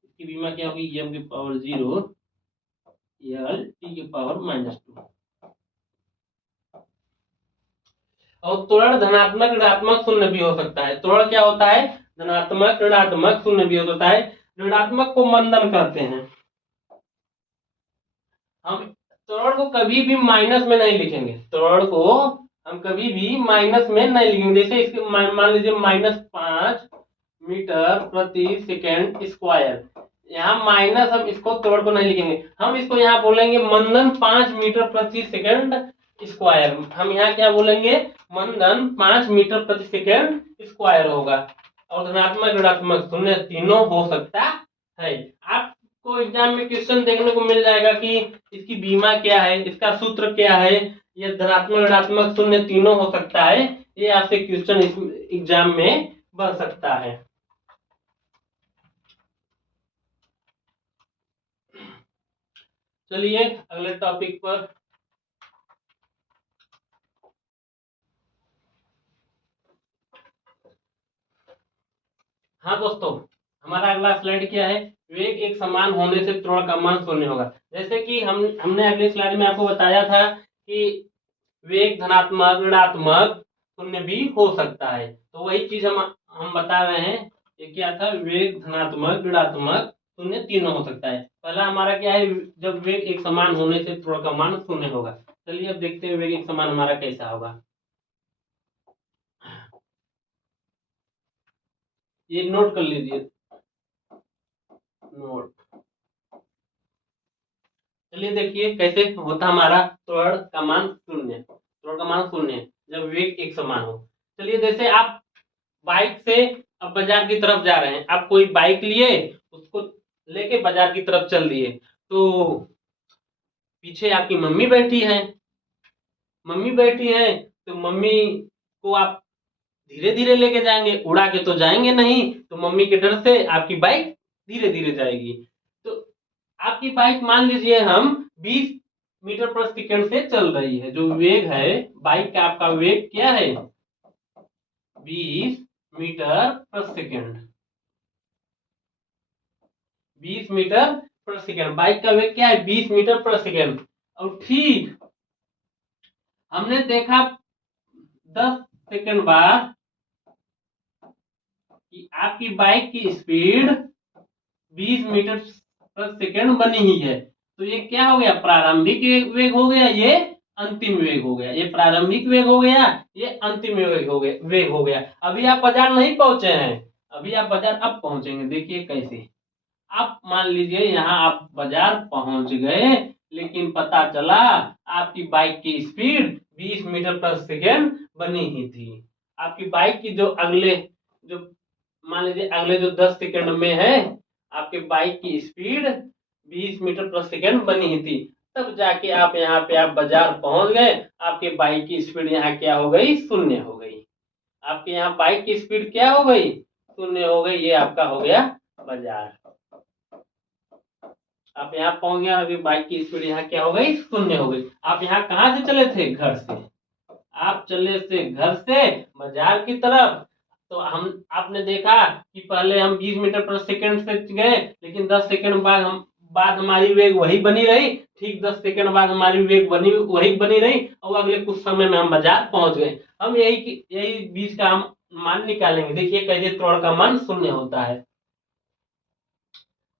इसकी बीमा क्या होगी, एम की पावर 0 एल टी के पावर -2। और त्वरण धनात्मक ऋणात्मक शून्य भी हो सकता है। त्वरण क्या होता है, धनात्मक ऋणात्मक शून्य भी हो सकता है। ऋणात्मक को मंदन कहते हैं। हम त्वरण को कभी भी माइनस में नहीं लिखेंगे, त्वरण को हम कभी भी माइनस में नहीं लिखेंगे। जैसे इसके मान लीजिए -5 मीटर प्रति सेकंड स्क्वायर, यहाँ माइनस हम इसको त्वरण को नहीं लिखेंगे, हम इसको यहाँ बोलेंगे मंदन 5 मीटर प्रति सेकंड स्क्वायर। हम यहाँ क्या बोलेंगे, मंदन 5 मीटर प्रति सेकंड स्क्वायर होगा। और धनात्मक ऋणात्मक शून्य तीनों हो सकता है। आपको एग्जाम में क्वेश्चन देखने को मिल जाएगा कि इसकी बीमा क्या है, इसका सूत्र क्या है, ये धनात्मक ऋणात्मक शून्य तीनों हो सकता है। ये आपसे क्वेश्चन इस एग्जाम में बन सकता है। चलिए अगले टॉपिक पर। हाँ दोस्तों, हमारा अगला स्लाइड क्या है, वेग एक समान होने से त्वरण का मान शून्य होगा। जैसे कि हमने अगले स्लाइड में आपको बताया था कि वेग धनात्मक ऋणात्मक शून्य भी हो सकता है, तो वही चीज हम हम बता रहे हैं ये क्या था, वेग धनात्मक, ऋणात्मक, शून्य तीनों हो सकता है। पहला हमारा क्या है, जब वेग एक समान होने से त्वरण का मान शून्य होगा। चलिए अब देखते हैं वेग एक समान हमारा कैसा होगा। ये नोट कर लीजिए, नोट। चलिए देखिए कैसे होता हमारा त्वरण का मान शून्य। त्वरण का मान शून्य जब वेग एक समान हो। चलिए जैसे आप बाइक से अब बाजार की तरफ जा रहे हैं, आप कोई बाइक लिए, उसको लेके बाजार की तरफ चल दिए, तो पीछे आपकी मम्मी बैठी है। मम्मी बैठी है तो मम्मी को आप धीरे धीरे लेके जाएंगे, उड़ा के तो जाएंगे नहीं, तो मम्मी के डर से आपकी बाइक धीरे धीरे जाएगी। तो आपकी बाइक मान लीजिए हम 20 मीटर पर सेकंड से चल रही है। जो वेग है बाइक का, आपका वेग क्या है, 20 मीटर पर सेकंड। 20 मीटर पर सेकंड बाइक का वेग क्या है, 20 मीटर पर सेकंड। और ठीक हमने देखा 10 सेकंड बाद कि आपकी बाइक की स्पीड 20 मीटर पर सेकंड बनी ही है। तो ये क्या हो गया, प्रारंभिक वेग हो गया, ये अंतिम वेग हो गया। ये प्रारंभिक वेग हो गया, ये अंतिम वेग हो गया। अभी आप बाजार नहीं पहुंचे हैं, अभी आप बाजार अब पहुंचेंगे। देखिए कैसे, आप मान लीजिए यहाँ आप बाजार पहुंच गए, लेकिन पता चला आपकी बाइक की स्पीड 20 मीटर पर सेकेंड बनी ही थी। आपकी बाइक की जो मान लीजिए अगले जो 10 सेकंड में है, आपके बाइक की स्पीड 20 मीटर पर सेकंड बनी ही थी। तब जाके आप यहाँ पे आप बाजार पहुंच गए, आपके बाइक की स्पीड यहाँ क्या हो गई, शून्य हो गई। आपके यहाँ बाइक की स्पीड क्या हो गई, शून्य हो गई। ये आपका हो गया बाजार। आप यहाँ पहुंच गए, अभी बाइक की स्पीड यहाँ क्या हो गई, शून्य हो गई। आप यहाँ कहाँ से चले थे, घर से। आप चले से घर से बाजार की तरफ। तो हम आपने देखा कि पहले हम 20 मीटर पर सेकंड से गए, लेकिन 10 सेकंड बाद हमारी वेग वही बनी रही। ठीक 10 सेकंड बाद हमारी वेग वही बनी रही, और अगले कुछ समय में हम बाजार पहुंच गए। हम यही बीच का हम मान निकालेंगे। देखिए कैसे त्वरण का मान शून्य होता है।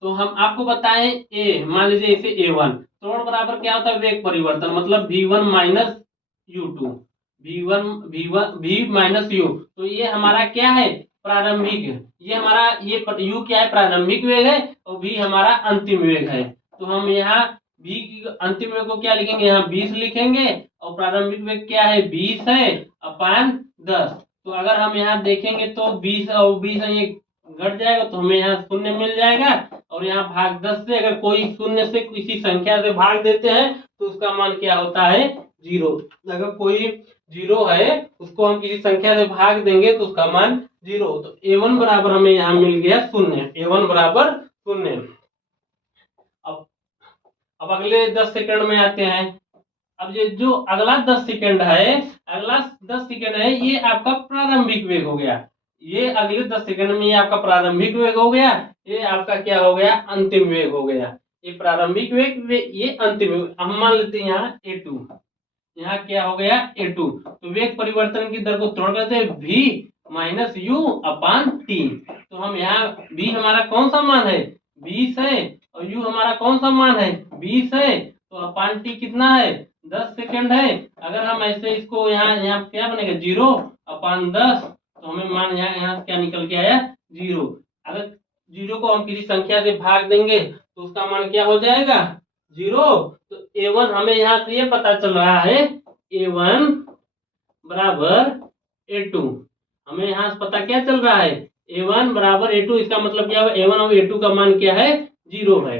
तो हम आपको बताएं, ए मान लीजिए इसे A1, त्वरण बराबर क्या होता है, वेग परिवर्तन, मतलब V1 minus U2। V minus U। तो ये हमारा क्या है, प्रारंभिक। ये हमारा U क्या है, प्रारंभिक वेग है, और V हमारा अंतिम वेग है। तो हम यहाँ V की अंतिम वेग को क्या लिखेंगे, यहाँ 20 लिखेंगे, और प्रारंभिक वेग क्या है, 20 है अपान 10। तो अगर हम यहाँ देखेंगे तो 20 और 20 ये घट जाएगा, तो हमें यहाँ शून्य मिल जाएगा। और यहाँ भाग 10 से अगर कोई शून्य से किसी संख्या से भाग देते हैं, तो उसका मान क्या होता है, 0। अगर कोई 0 है, उसको हम किसी संख्या से भाग देंगे तो उसका मान 0। तो A1 बराबर हमें यहाँ मिल गया शून्य। A1 बराबर शून्य। अब अगले 10 सेकंड में आते हैं। अब ये जो अगला 10 सेकंड है, अगला 10 सेकंड है, ये आपका प्रारंभिक वेग हो गया। ये अगले 10 सेकंड में ये आपका प्रारंभिक वेग हो गया, ये आपका क्या हो गया, अंतिम वेग हो गया। ये प्रारंभिक ये अंतिम वेग। हम मान लेते हैं यहाँ A2, यहाँ क्या हो गया, A2। तो वेग परिवर्तन की दर को त्वरण कहते हैं V माइनस U अपान T। तो हम यहाँ V हमारा कौन सा मान है, 20 है, और U हमारा कौन सा मान है, 20 है। तो अपान T कितना है, 10 सेकंड है। अगर हम ऐसे इसको यहाँ यहाँ क्या बनेगा, 0 अपान 10। तो हमें मान यहाँ क्या निकल के आया, 0। अगर 0 को हम किसी संख्या से भाग देंगे तो उसका मान क्या हो जाएगा, 0। तो A1 हमें यहाँ से ये पता चल रहा है, A1 बराबर A2। हमें यहाँ से पता क्या चल रहा है, A1 बराबर A2। इसका मतलब क्या है, A1 और A2 का मान क्या है, 0 है।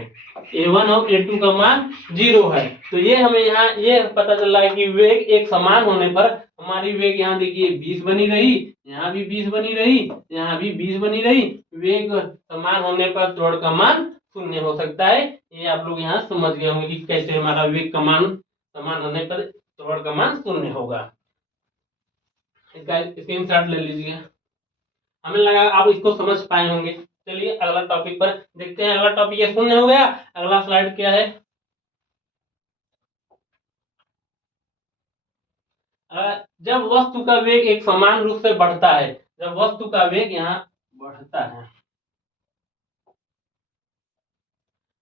A1 और A2 का मान 0 है। तो ये हमें यहाँ ये पता चल रहा है कि वेग एक समान होने पर हमारी वेग यहाँ देखिए 20 बनी रही, यहाँ भी 20 बनी रही, यहाँ भी 20 बनी रही। वेग समान होने पर त्वरण का मान शून्य हो सकता है। ये आप लोग यहाँ समझ गए होंगे कि कैसे हमारा वेग का मान समान होने पर त्वरण का मान शून्य होगा। इसका स्क्रीनशॉट ले लीजिए। हमें लगा आप इसको समझ पाए होंगे। चलिए अगला टॉपिक पर देखते हैं। अगला टॉपिक ये शून्य हो गया। अगला स्लाइड क्या है, जब वस्तु का वेग एक समान रूप से बढ़ता है, जब वस्तु का वेग यहाँ बढ़ता है,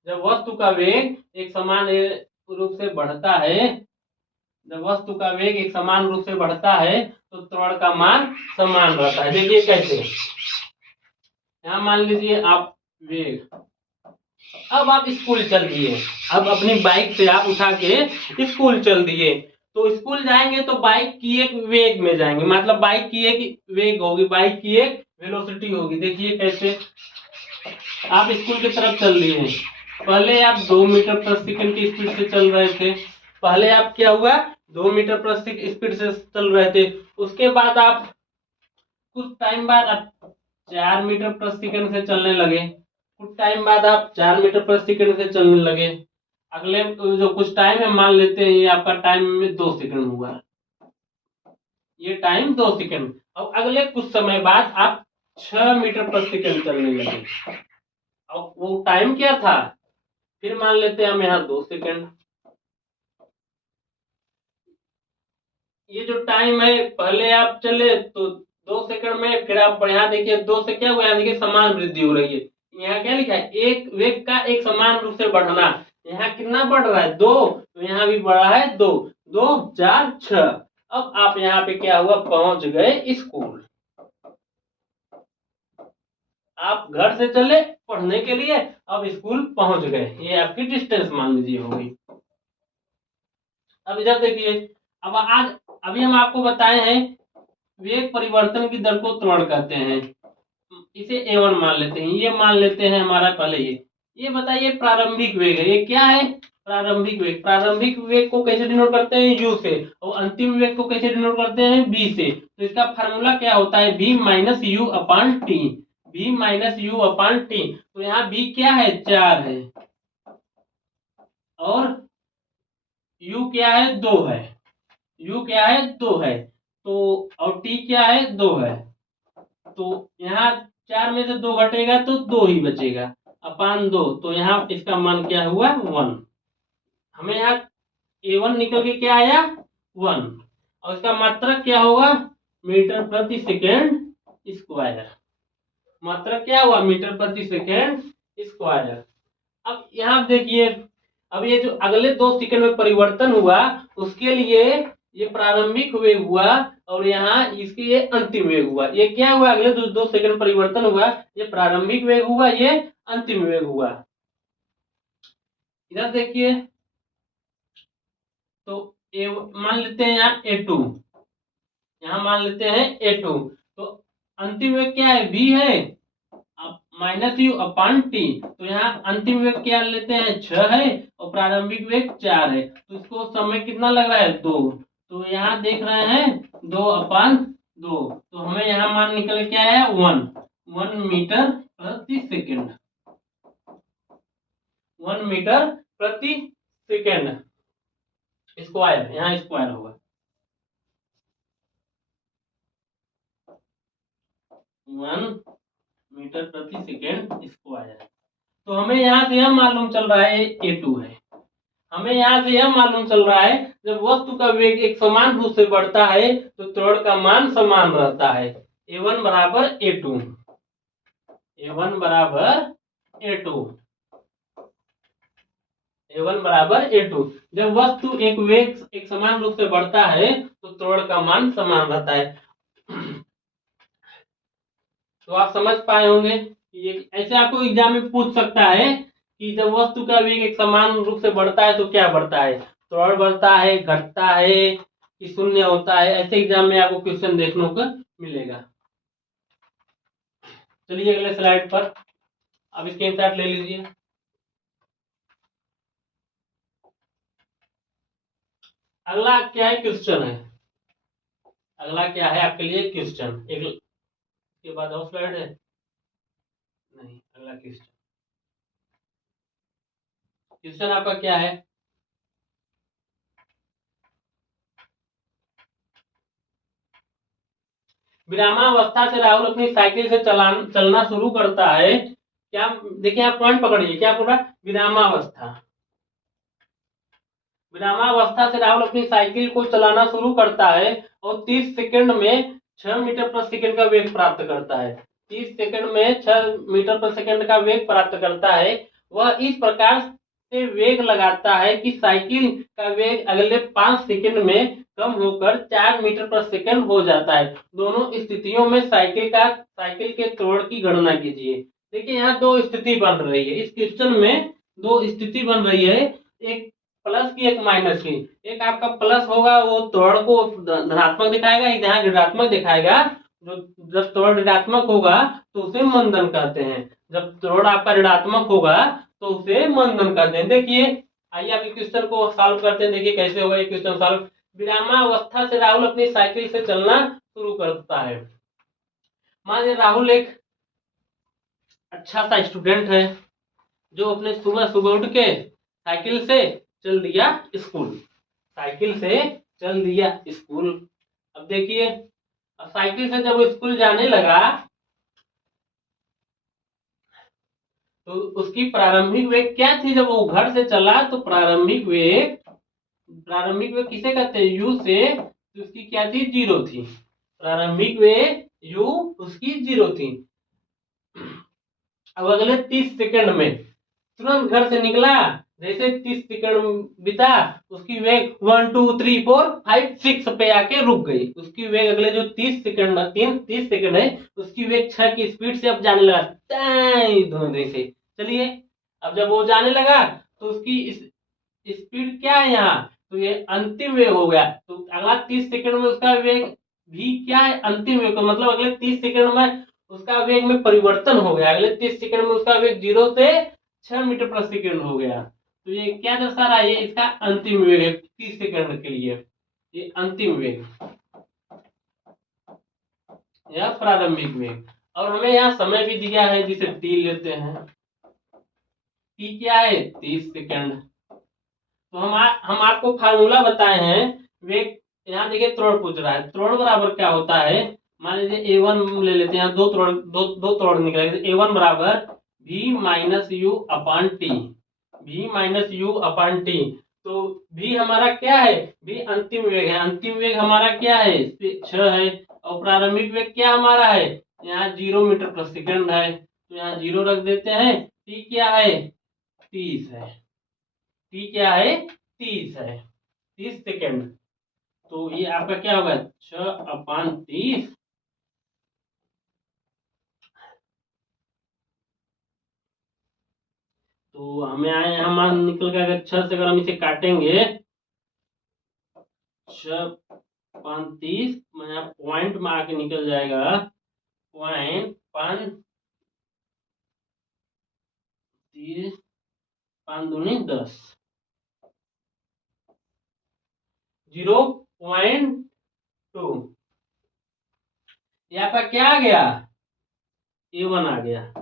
जब वस्तु का वेग एक समान रूप से बढ़ता है, जब वस्तु का वेग एक समान रूप से बढ़ता है तो त्वरण का मान समान रहता है। देखिए कैसे, यहाँ मान लीजिए आप वेग, अब आप स्कूल चल दिए, अब अपनी बाइक से आप उठा के स्कूल चल दिए, तो स्कूल जाएंगे तो बाइक की एक वेग में जाएंगे, मतलब बाइक की एक वेग होगी, बाइक की एक वेलोसिटी होगी। देखिए कैसे, आप स्कूल की तरफ चल दिए, पहले आप 2 मीटर प्रति सेकंड की स्पीड से चल रहे थे, पहले आप क्या हुआ 2 मीटर प्रति स्पीड से चल रहे थे, उसके बाद आप कुछ टाइम बाद आप 4 मीटर प्रति सेकंड से चलने लगे, कुछ टाइम बाद आप 4 मीटर प्रति सेकंड से चलने लगे, अगले जो कुछ टाइम है मान लेते हैं ये आपका टाइम में 2 सेकंड हुआ, ये टाइम 2 सेकंड। अब अगले कुछ समय बाद आप 6 मीटर प्रति सेकंड चलने लगे, अब वो टाइम क्या था, फिर मान लेते हैं हम यहाँ 2 सेकंड। ये जो टाइम है पहले आप चले तो 2 सेकंड में, फिर आप यहाँ देखिए 2 से क्या हुआ, यहाँ देखिए समान वृद्धि हो रही है, यहाँ क्या लिखा है, एक वेग का एक समान रूप से बढ़ना, यहाँ कितना बढ़ रहा है 2, तो यहाँ भी बढ़ा है 2, 2 4 6। अब आप यहाँ पे क्या हुआ, पहुंच गए स्कूल, आप घर से चले पढ़ने के लिए, अब स्कूल पहुंच गए, ये आपकी डिस्टेंस मान लीजिए हो गई। अब इधर देखिए, अब आज अभी हम आपको बताए हैं वेग परिवर्तन की दर को त्वरण कहते हैं, इसे A1 मान लेते हैं, ये मान लेते हैं हमारा पहले ये बताइए प्रारंभिक वेग है, ये क्या है प्रारंभिक वेग, प्रारंभिक वेग को कैसे डिनोट करते हैं U से, और अंतिम वेग को कैसे डिनोट करते हैं B से, तो इसका फार्मूला क्या होता है V minus you upon T, V minus you upon T, तो यहाँ B क्या है 4 है, और U क्या है 2 है, U क्या है 2 है, तो और T क्या है 2 है, तो यहाँ 4 में से 2 घटेगा तो 2 ही बचेगा अपान 2, तो यहाँ इसका मान क्या हुआ 1, हमें यहाँ A1 निकल के क्या आया 1, और इसका मात्रक क्या होगा मीटर प्रति सेकेंड स्क्वायर, मात्रक क्या हुआ मीटर प्रति सेकेंड स्क्वायर। अब यहाँ देखिए, अब ये जो अगले 2 सेकंड में परिवर्तन हुआ उसके लिए ये प्रारंभिक वेग हुआ, और यहाँ इसके ये अंतिम वेग हुआ, ये क्या हुआ अगले 2 सेकंड परिवर्तन हुआ, ये प्रारंभिक वेग हुआ, ये अंतिम वेग हुआ। इधर देखिए, तो ए मान लेते हैं यहाँ A2, यहाँ मान लेते हैं A2, तो अंतिम वेग क्या है V है माइनस यू अपान टी, तो यहाँ अंतिम वेग क्या लेते हैं 6 है, और प्रारंभिक वेग 4 है, तो इसको समय कितना लग रहा है 2, तो यहाँ देख रहे हैं 2 अपान 2, तो हमें यहाँ मान निकल के आया 1 मीटर प्रति सेकेंड, 1 मीटर प्रति सेकेंड स्क्वायर, यहाँ स्क्वायर होगा 1 मीटर प्रति सेकेंड स्क्वायर। तो हमें यहाँ से यह मालूम चल रहा है A2 है, हमें यहाँ से यह मालूम चल रहा है जब वस्तु का वेग एक समान रूप से बढ़ता है तो त्वरण का मान समान रहता है, A1 बराबर A2, A1 बराबर A2, A1 बराबर A2। जब वस्तु एक वेग एक समान रूप से बढ़ता है तो त्वरण का मान समान रहता है। तो आप समझ पाए होंगे कि ऐसे आपको एग्जाम में पूछ सकता है कि जब वस्तु का वेग एक समान रूप से बढ़ता है तो क्या बढ़ता है, त्वरण बढ़ता है, घटता है कि शून्य होता है, ऐसे एग्जाम में आपको क्वेश्चन देखने को मिलेगा। चलिए अगले स्लाइड पर, अब इसके स्क्रीनशॉट ले लीजिए। अगला क्या है क्वेश्चन है, अगला क्या है आपके लिए क्वेश्चन, एक के बाद और स्लाइड है नहीं, अगला क्वेश्चन, क्वेश्चन आपका क्या है, विरामावस्था से राहुल अपनी साइकिल से चलना शुरू करता है, क्या देखिए आप पॉइंट पकड़िए, क्या पूरा विरामावस्था, विरामावस्था से राहुल अपनी साइकिल को चलाना शुरू करता है और 30 सेकंड में 6 मीटर प्रति सेकंड का वेग प्राप्त करता है, 30 सेकंड में 6 मीटर प्रति सेकंड का वेग प्राप्त करता है, वह इस प्रकार से वेग लगाता है कि साइकिल का वेग अगले 5 सेकंड में कम होकर 4 मीटर प्रति सेकंड हो जाता है। दोनों स्थितियों में साइकिल के त्वरण की गणना कीजिए। देखिए यहाँ दो स्थिति बन रही है, इस क्वेश्चन में दो स्थिति बन रही है, एक प्लस की एक माइनस की। एक आपका प्लस होगा वो त्वरण को धनात्मक दिखाएगा, एक यहाँ ऋणात्मक दिखाएगा। जो जब त्वरण ऋणात्मक होगा तो उसे मंदन कहते हैं, जब त्वरण आपका ऋणात्मक होगा तो उसे मंदन कहते हैं। देखिए आइए आप क्वेश्चन को सॉल्व करते हैं, देखिए कैसे होगा ये क्वेश्चन सॉल्व। विरामावस्था से राहुल अपनी साइकिल से चलना शुरू करता है। मान लीजिए राहुल एक अच्छा सा स्टूडेंट है जो अपने सुबह सुबह उठ के साइकिल से चल दिया स्कूल, साइकिल से चल दिया स्कूल। अब देखिए साइकिल से जब स्कूल जाने लगा तो उसकी प्रारंभिक वेग क्या थी, जब वो घर से चला तो प्रारंभिक वेग किसे कहते हैं, यू से, तो उसकी क्या थी, 0 थी। प्रारंभिक वेग यू उसकी 0 थी। अब अगले 30 सेकंड में तुरंत घर से निकला, जैसे 30 सेकंड बीता उसकी वेग 1 2 3 4 5 6 पे आके रुक गई। उसकी वेग अगले जो 30 सेकंड 30 सेकंड है उसकी वेग 6 की स्पीड से अब जाने लगा धोने से। चलिए अब जब वो जाने लगा तो उसकी स्पीड क्या है यहाँ, तो ये अंतिम वेग हो गया। तो अगला 30 सेकंड में उसका वेग भी क्या है, अंतिम वेग। तो मतलब अगले 30 सेकंड में उसका वेग में परिवर्तन हो गया, अगले 30 सेकंड में उसका वेग 0 से 6 मीटर प्रति सेकंड हो गया। तो ये क्या दर्शा रहा है, ये इसका अंतिम वेग है 30 सेकंड के लिए, ये अंतिम वेग या प्रारंभिक वेग। और हमें यहाँ समय भी दिया है जिसे टी लेते हैं, टी क्या है, 30 सेकंड। तो हम आपको फार्मूला बताए हैं वेग। यहाँ देखिए त्वरण पूछ रहा है, त्वरण बराबर क्या होता है, मान लीजिए A1 ले लेते हैं, दो त्वरण निकलेगा। A1 बराबर v minus you upon T, v minus you upon T. तो v हमारा क्या है, v अंतिम वेग है, अंतिम वेग हमारा क्या है, 6 है। और प्रारंभिक वेग क्या हमारा है, यहाँ 0 मीटर प्रति सेकंड है, तो यहाँ 0 रख देते हैं। t क्या है, 30 है, t क्या है, 30 है, 30 सेकंड। तो ये आपका क्या होगा, 6/30। तो हमें आए यहाँ मान निकल के, अगर 6 से अगर हम इसे काटेंगे 6/30 में यहाँ पॉइंट में आके निकल जाएगा, पॉइंट 5 5 दूनी 10, 0.2। यहाँ पर क्या आ गया, A1 आ गया,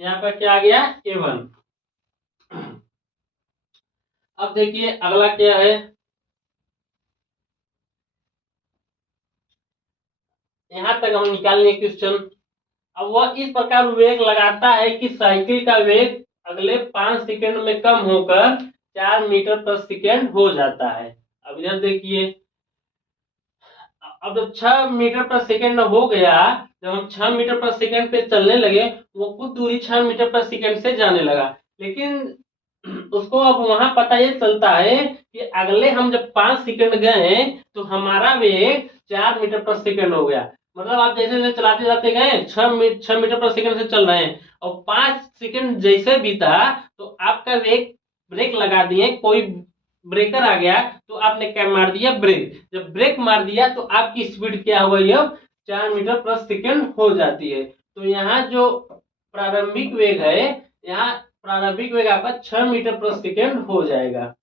यहाँ पर क्या आ गया, A1। अब देखिए अगला क्या है, यहां तक हम निकाल लिए क्वेश्चन। अब वह इस प्रकार वेग लगाता है कि साइकिल का वेग अगले 5 सेकंड में कम होकर 4 मीटर प्रति सेकंड हो जाता है। अब इधर देखिए, अब जब 6 मीटर प्रति सेकंड हो गया, जब हम 6 मीटर प्रति सेकंड पे चलने लगे, वो कुछ दूरी 6 मीटर प्रति सेकंड से जाने लगा। लेकिन उसको अब वहां पता ये चलता है कि अगले हम जब 5 सेकंड गए तो हमारा वेग 4 मीटर प्रति सेकंड हो गया। मतलब आप जैसे जैसे चलाते जाते गए 6 मीटर प्रति सेकंड से चल रहे हैं, और 5 सेकंड जैसे बीता तो आपका वेग, ब्रेक लगा दिए, कोई ब्रेकर आ गया तो आपने क्या मार दिया, ब्रेक। जब ब्रेक मार दिया तो आपकी स्पीड क्या हो गई, अब 4 मीटर प्रति सेकंड हो जाती है। तो यहाँ जो प्रारंभिक वेग है, यहाँ प्रारंभिक वेग आपका 6 मीटर प्रति सेकंड हो जाएगा।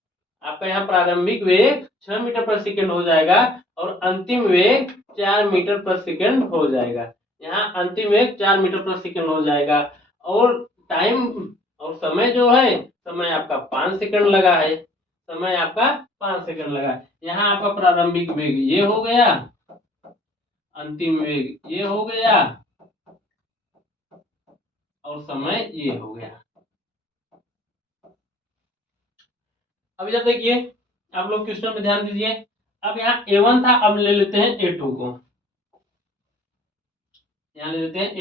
आपका यहाँ प्रारंभिक वेग 6 मीटर प्रति सेकंड हो जाएगा और अंतिम वेग 4 मीटर प्रति सेकंड हो जाएगा। यहाँ अंतिम वेग 4 मीटर प्रति सेकंड हो जाएगा। और टाइम और समय जो है, समय आपका 5 सेकंड लगा है, समय आपका 5 सेकंड लगा। यहाँ आपका प्रारंभिक वेग ये हो गया, अंतिम वेग ये हो गया, और समय ये हो गया। अब इधर देखिए, आप लोग क्वेश्चन में ध्यान दीजिए। अब यहाँ A1 था, अब ले लेते हैं A2 को। यहाँ ले लेते हैं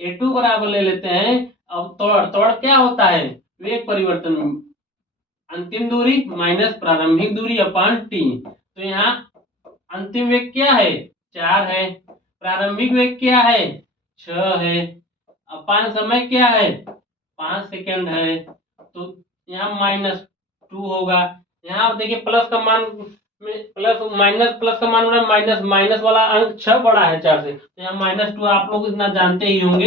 A2 बराबर ले लेते हैं। अब त्वरण क्या होता है, वेग परिवर्तन, अंतिम दूरी माइनस प्रारंभिक दूरी अपान टी। तो यहाँ अंतिम वेग क्या है, 4 है, प्रारंभिक वेग क्या है, 6 है, अपान समय क्या है, 5 सेकेंड है। तो यहाँ -2 होगा। यहाँ आप देखिए प्लस का मान, प्लस का मान माइनस, माइनस वाला अंक 6 बड़ा है 4 से, तो यहाँ -2 आप लोग इतना जानते ही होंगे।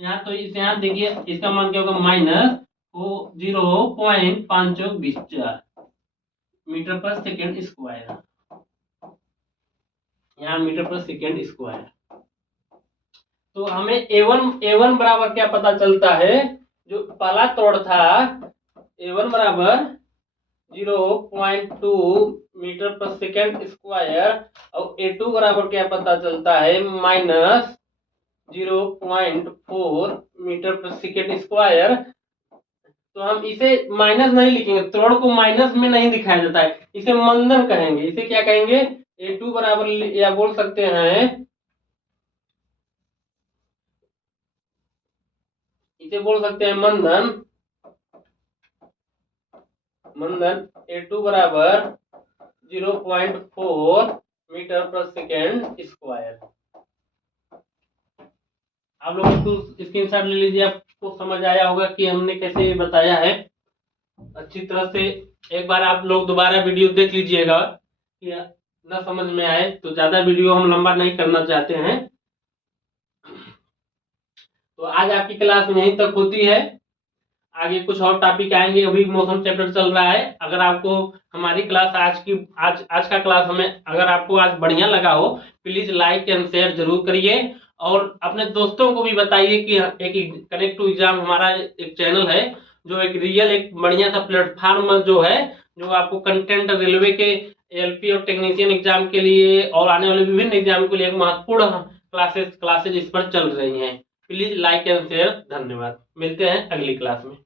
यहाँ तो इस यहाँ देखिए इसका मान क्या होगा, -0.54 मीटर पर सेकेंड स्क्वायर। यहाँ मीटर पर सेकेंड स्क्वायर। तो हमें A1 बराबर क्या पता चलता है, जो पहला त्वरण था A1 बराबर 0.2 मीटर पर सेकेंड स्क्वायर, और A2 बराबर क्या पता चलता है, -0.4 मीटर पर सेकेंड स्क्वायर। तो हम इसे माइनस नहीं लिखेंगे, त्वरण को माइनस में नहीं दिखाया जाता है, इसे मंदन कहेंगे। इसे क्या कहेंगे, A2 बराबर, या बोल सकते हैं, इसे बोल सकते हैं मंदन। A2 बराबर 0.4 मीटर पर सेकेंड स्क्वायर। आप लोग इसको स्क्रीनशॉट ले लीजिए, आपको समझ आया होगा कि हमने कैसे बताया है अच्छी तरह से। एक बार आप लोग दोबारा वीडियो देख लीजिएगा, कि न समझ में आए तो ज्यादा वीडियो हम लंबा नहीं करना चाहते हैं। तो आज आपकी क्लास में यहीं तक होती है, आगे कुछ और टॉपिक आएंगे। अभी मौसम चैप्टर चल रहा है। अगर आपको हमारी क्लास आज का क्लास हमें अगर आपको आज बढ़िया लगा हो, प्लीज लाइक एंड शेयर जरूर करिए, और अपने दोस्तों को भी बताइए कि एक कनेक्ट टू एग्जाम हमारा एक चैनल है, जो एक रियल एक बढ़िया सा प्लेटफॉर्म जो है, जो आपको कंटेंट रेलवे के LP और टेक्नीशियन एग्जाम के लिए और आने वाले विभिन्न एग्जाम के लिए एक महत्वपूर्ण क्लासेज इस पर चल रही हैं। Please like and share. धन्यवाद। मिलते हैं अगली क्लास में।